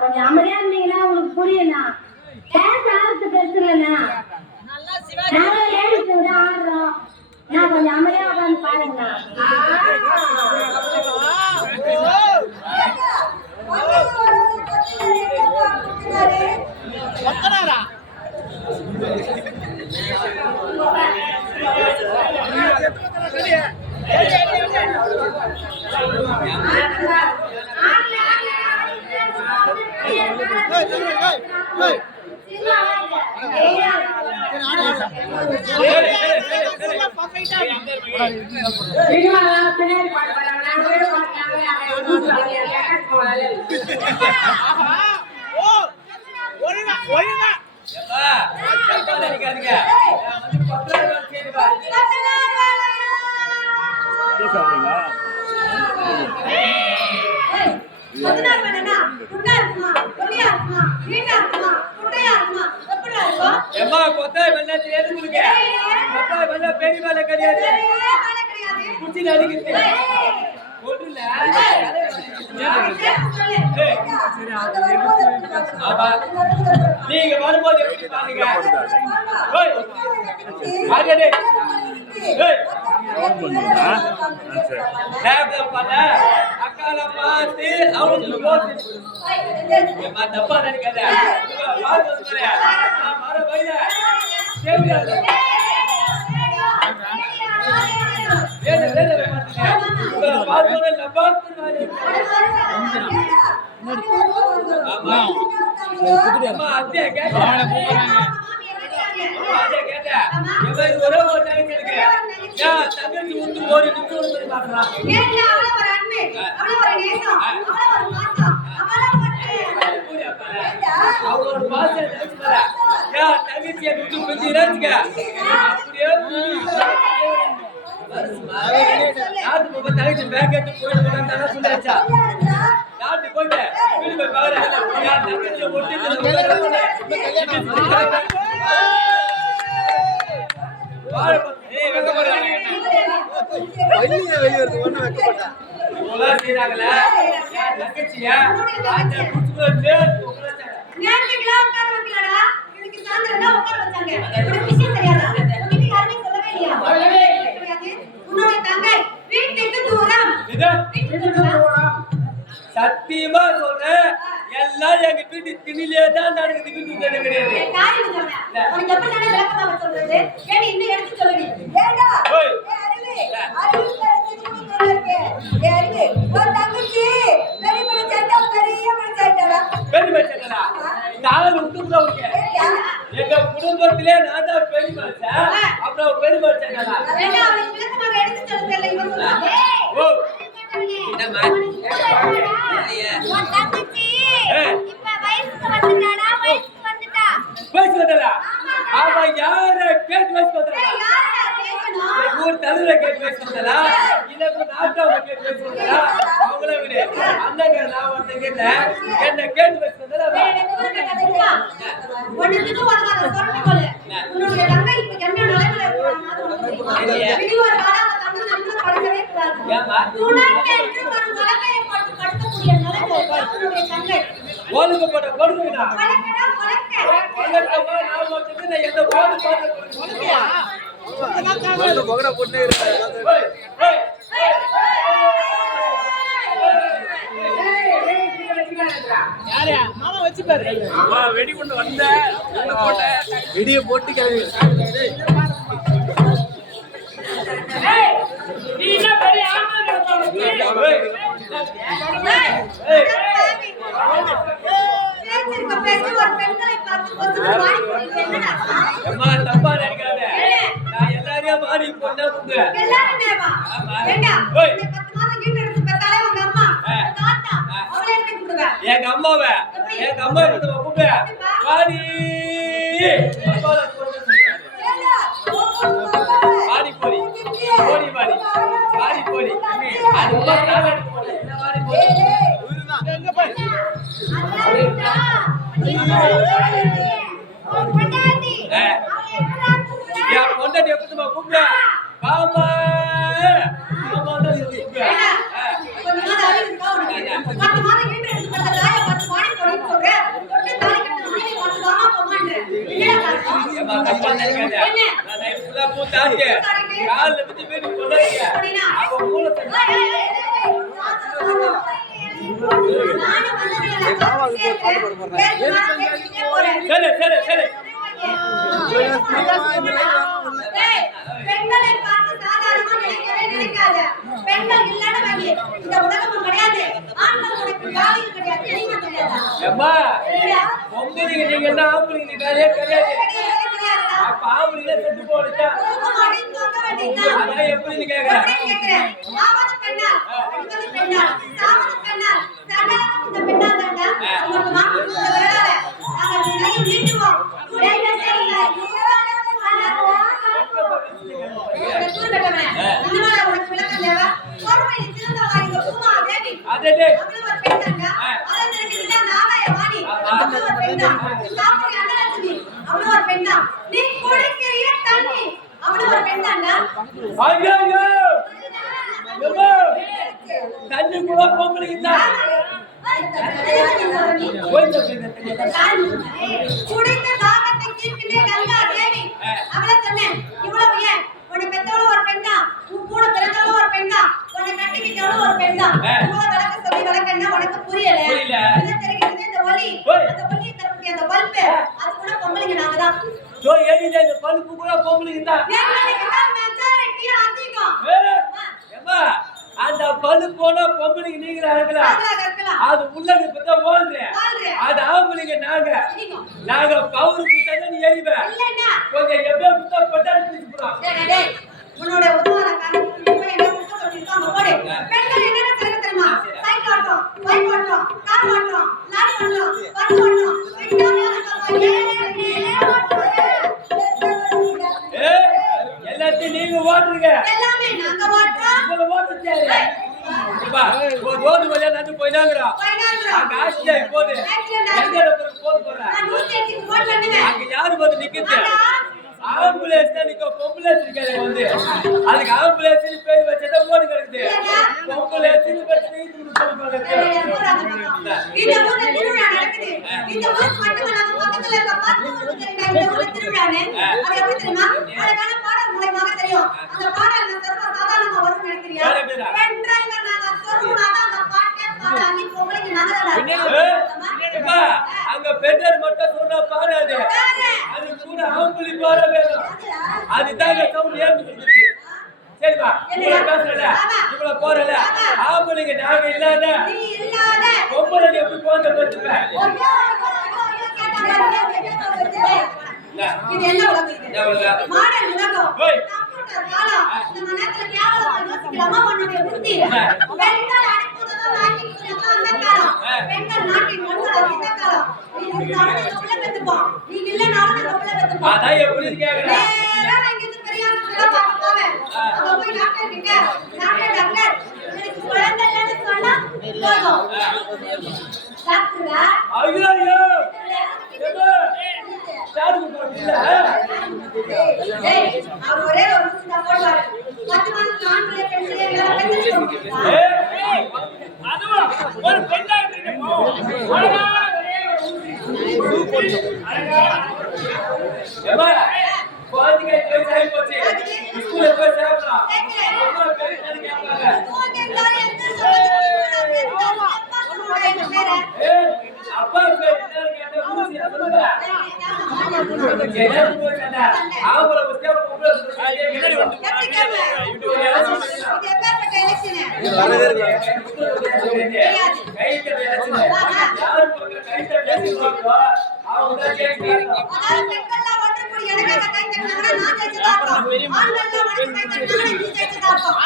கொஞ்சம் அமைதியா இருந்தீங்கன்னா உங்களுக்கு புரியுண்ணா. பேசுறேன்னா நாங்க லேடிஸ் விட ஆடுறோம். நான் கொஞ்சம் அமைதியா உட்காந்து பாருங்கண்ணா. பெரிய வேலை கிடையாது. நீங்க வரும்போது அக்கால பார்த்து அவங்களுக்கு தப்பா நினைக்காத. தங்கச்சியை விட்டு கொஞ்சம் அப்படியே தங்கச்சி பேக் எடுத்து போயிட்டு சொல்லியாச்சா நாட்டு போயிட்டு வீடு போய் பாக்குறேன் தங்கச்சியை சத்தியமா சொல்றேன் எல்லாம் எங்க வீட்டு திணிலே தான் நடக்குது. வீட்டு கிடையாது. எங்க குடும்பத்திலே நான் தான் பெரிய மனுஷன். அப்புறம் பெரிய மனுஷன் அவன் யார கேட்டு வயசு வந்துடா ஊர் தலைவரை கேட்டு வயசு வந்தா இல்ல நாட்டவங்க கேட்டு வயசு வந்தா அவங்கள விடு. அண்ணங்க நான் ஒருத்தங்க என்ன கேட்டு வயசு வந்தா ஒழுங்குபட கொடுக்குறா வெடி கொண்டு வந்த வெடிய போட்டு கிளம்பி தப்பா நினைக்காத. நான் எல்லாரையும் மாறி போட்டா எங்க அம்மாவை கூப்பிடு பாடி பாடி போடி போடி பாடி பாடி போடி அது பாடி போடி உன் பொண்டாட்டி. ஆ. அவளை எப்படிலாம் கூப்பிடுற? என் பொண்டாட்டி எப்படி கூப்பிட பாமா பாமா தான் கூப்பிட கொஞ்ச நாள் அறிவு இருக்கா உனக்கு? 10 மாதம் வீட்டுல இருந்து பத்த தாயை பார்த்து வாடி போடின்னு சொல்ற. தொட்டு தாலி கட்டுற மனைவி பார்த்து வாமா போமான்ற. என்னடா காரணம்? ஏமா தப்பா நினைக்காத நான் நைட் ஃபுல்லா பூத்தாட்டி கால்ல விட்டு வீட்டுக்கு போறீங்க அவ மூளை சரி சரி சரி பெண்களை பார்த்து சாதாரணமா நினைக்கவே நினைக்காத. பெண்கள் இல்லைன்னு வைங்க, இந்த உலகமும் கிடையாது, ஆண்கள் உனக்கு ஜாதியும் கிடையாது. தெரியுமா தெரியாதா? ஏம்மா பொம்பளைங்க நீங்க என்ன ஆம்பளைங்க வேலையே கிடையாது அப்ப ஆம்பளைங்க செத்து போடுச்சா அதான் எப்படின்னு கேக்குறேன் அதே நீ குடிக்கிற தண்ணி அவனு ஒரு பெண் தாண்டா. ஐயோ தண்ணி கூட பொம்பளைங்க தான் குடித்த தாகத்தை தீர்க்கின்றே கங்கா தேவி. அவளை சொன்னேன், இவ்வளவு ஏன் உன்னை பெற்றவளும் ஒரு பெண் தான், உன் கூட பிறந்தவளும் ஒரு பெண் தான், உன்னை கட்டிக்கிட்டவளும் ஒரு பெண் தான். இவ்வளவு விளக்க சொல்லி விளக்கன்னா உனக்கு புரியல. என்ன தெரிகிறது? இந்த ஒளி, அந்த ஒளியை தரக்கூடிய அந்த பல்பு, அது கூட பொம்பளைங்க நாங்க தான். இந்த பழுப்பு கூட பொம்பளைங்க தான் மெஜாரிட்டி அதிகம். ஏம்மா அந்த பழுப்பு போனா பொம்பளைங்க நீங்களா இருக்கலாம் அது உள்ள பத்தா ஓடுற அது ஆம்பளைங்க நாங்க பவுரு குத்தா நீ எறிவ கொஞ்சம் எப்படியோ குத்தா போட்டா பிடிச்சு உன்னோட உதாரணம் என்ன குத்த சொல்லிருக்காங்க போடு. பெண்கள் என்னென்ன தெரியுமா தெரியுமா? சைக்கிள் ஓட்டம், பைக் ஓட்டம், கார் ஓட்டம், லாரி ஓட்டம், பஸ் ஓட்டம், எல்லாத்தையும் நீங்க ஓட்டுறீங்க எல்லாமே நாங்க ஓட்டுறோம். ஓட்டு ரோடு வழியா நடந்து போயினாங்கிறோம் அங்க ஆக்சிடென்ட் போகுது எந்த போது போறேன் அங்க யாரு வந்து நிக்குது ஆம்புலன்ஸ் தான் நிக்க பொம்புலன்ஸ் இருக்காது வந்து அதுக்கு ஆம்புலன்ஸ் பேர் வச்சதா ஓடு கிடக்குது பொம்புலன்ஸ் வச்சு இந்த ஊர்ல திருவிழா நடக்குது. இந்த ஊருக்கு மட்டும் நம்ம பக்கத்துல இருக்க 10 ஊருக்கு இந்த ஊர்ல திருவிழானே அது எப்படி தெரியுமா? அழகான பாடல் மூலமாக தெரியும். அந்த பாடல் நான் சர்வ சாதாரணமா வரும் நினைக்கிறியா? பெண் டிரைவர் நாங்க சொல்லுனாதான் அந்த பாட்டே பாடாமி பொம்பளைக்கு நகரல. அங்க பெண்டர் மட்டும் சொன்னா பாடாது அது கூட ஆம்பளி பாட வேணும் அதுதாங்க சவுண்ட் ஏறிட்டு சரிப்பா இவ்வளவு பேசுறல இவ்வளவு போறல ஆம்பளைங்க நாங்க இல்லாத பொம்பளை எப்படி போந்த பத்துப்பேன் இது என்ன உலகம் இது? மாடல் உலகம். கம்ப்யூட்டர் காலம். நம்ம நேரத்துல கேவலமா யோசிக்கலாமா? உன்னுடைய புத்தி. பெண்கள் அடிப்பதுதான் நாட்டின் சுயமா அந்த காலம். பெண்கள் நாட்டின் மண்கள் இந்த காலம். நீ இருந்தாலும் நீங்க உள்ள பெத்துப்போம். நீ இல்லனாலும் நீங்க உள்ள பெத்துப்போம். அதான் எப்படி கேக்குறேன்? நேரா இங்க இருந்து பெரியார் பார்க்க போவேன். அங்க போய் டாக்டர் கிட்ட டாக்டர் எனக்கு குழந்தை இல்லைன்னு சொன்னா போதும். டாக்டரா? ஐயோ சாடு போறீங்க அவர் ஒரே ஒரு விஷயம் போடுவாரு 10 மாசம் ஆண்களே பெண்களே எல்லாரும் பெண்கள் அதுவா ஒரு பெண்ணா இருக்கீங்க ஏமா பாதிங்க பேசாய் போச்சு ஸ்கூல்ல போய் சேரலாம் அம்மா பேரு கேட்காங்க அப்பா பேரு கேட்டா மூசி சொல்லுங்க ஆவல உஸ்தே பொம்பளை என்னடி வந்து இது வரவே கைட்ட பேசுங்க யாரு கைட்ட பேசுவாங்க அவங்க தான் கேக்குறாங்க பெண்கள்லாம் ஒன்று கூடி எனக்கு கை தட்டினாங்கன்னா நான் ஜெயிச்சு காட்டுறோம். ஆண்கள்லாம் ஒன்று கை தட்டினாங்கன்னா நீ ஜெயிச்சு காட்டுறோம்.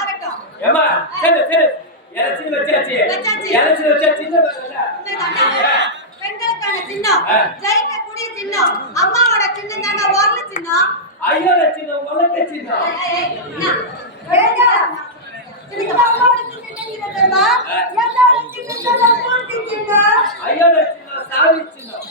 ஆகட்டும். ஏமா சரி சரி எலக்ஷன் வச்சாச்சு எலக்ஷன் வச்சா சின்ன வரல பெண்களுக்கான சின்னம் ஜெயிக்கக்கூடிய சின்னம் அம்மாவோட சின்னம் தாங்க வரல சின்னம் ஐயோட சின்னம் வளர்க்க சின்னம் ஐயோட சின்னம் சாவி சின்னம்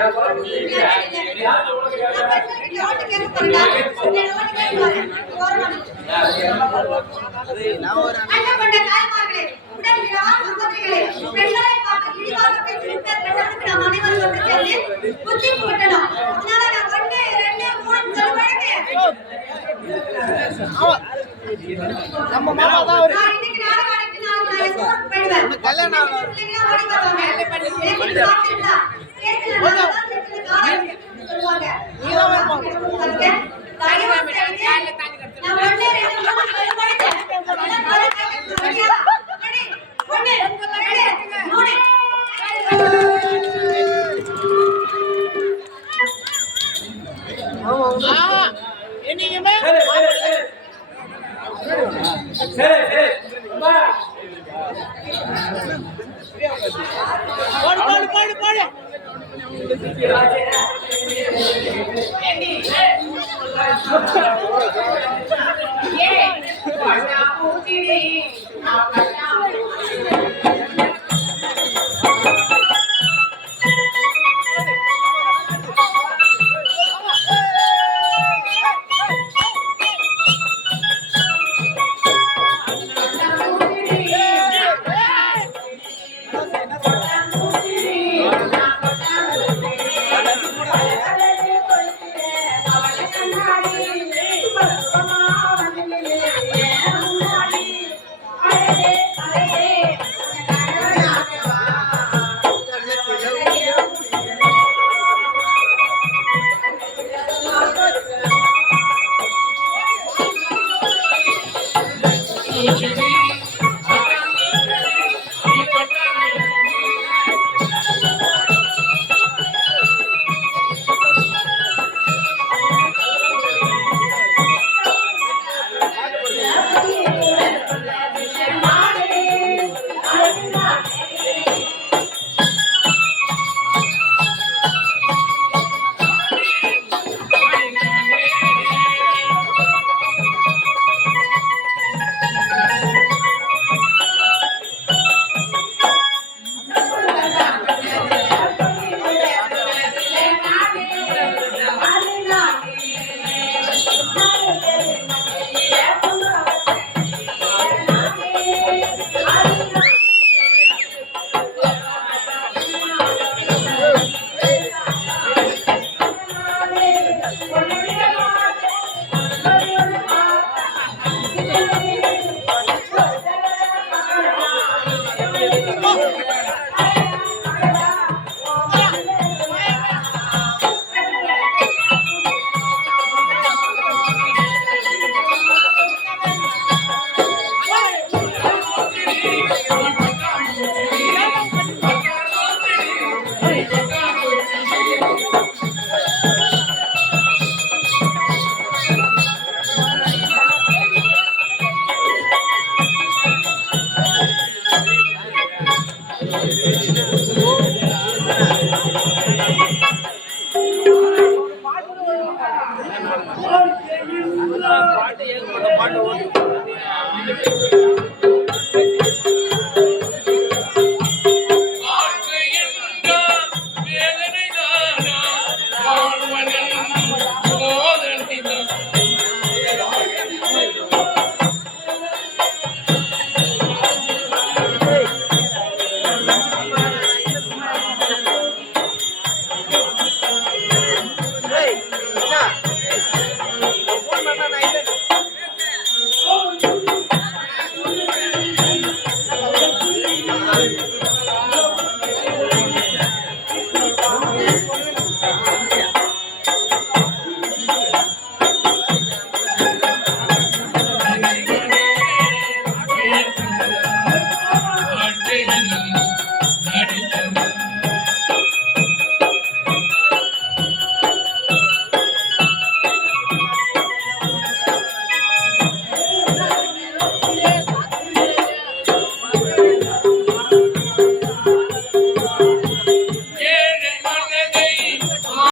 நான் பாட்டு கேட்கிறேன். யாரு உனக்கு கேட்கிறா? ஓட்டு கேட்க போறா ஓட்டு கேட்க போறேன் அண்ணா கொண்ட தாய்மார்களே உடன்பிறவா சகோதரிகளே பெண்களை பார்த்து இழிவாக பேசும் பெண்களுக்கு நாம் அனைவரும் ஒன்று சேர்ந்து புத்தி புகட்டணும். அதனால நான் 1 2 3 சொல்லுவேன். நம்ம மாமா தான் ஒரு நான் இன்னைக்கு நாளைக்கு நாளைக்கு நான் ஊருக்கு போயிடுவேன். கல்யாணம் பிள்ளைங்க ஓடி வருவாங்க. ஏன் சாப்பிட்டீங்களா? கேட்கல நான் தான் கேட்கல காலையில சொல்லுவாங்க. நீதான் வேணும். தயவு செய்து நான் 1 2 3 சொல்லுவேன். சரியா? ரெடி 1 2 3 என்னைக்குமே சரி அம்மா போடு போடு போடு போடு பாட்டு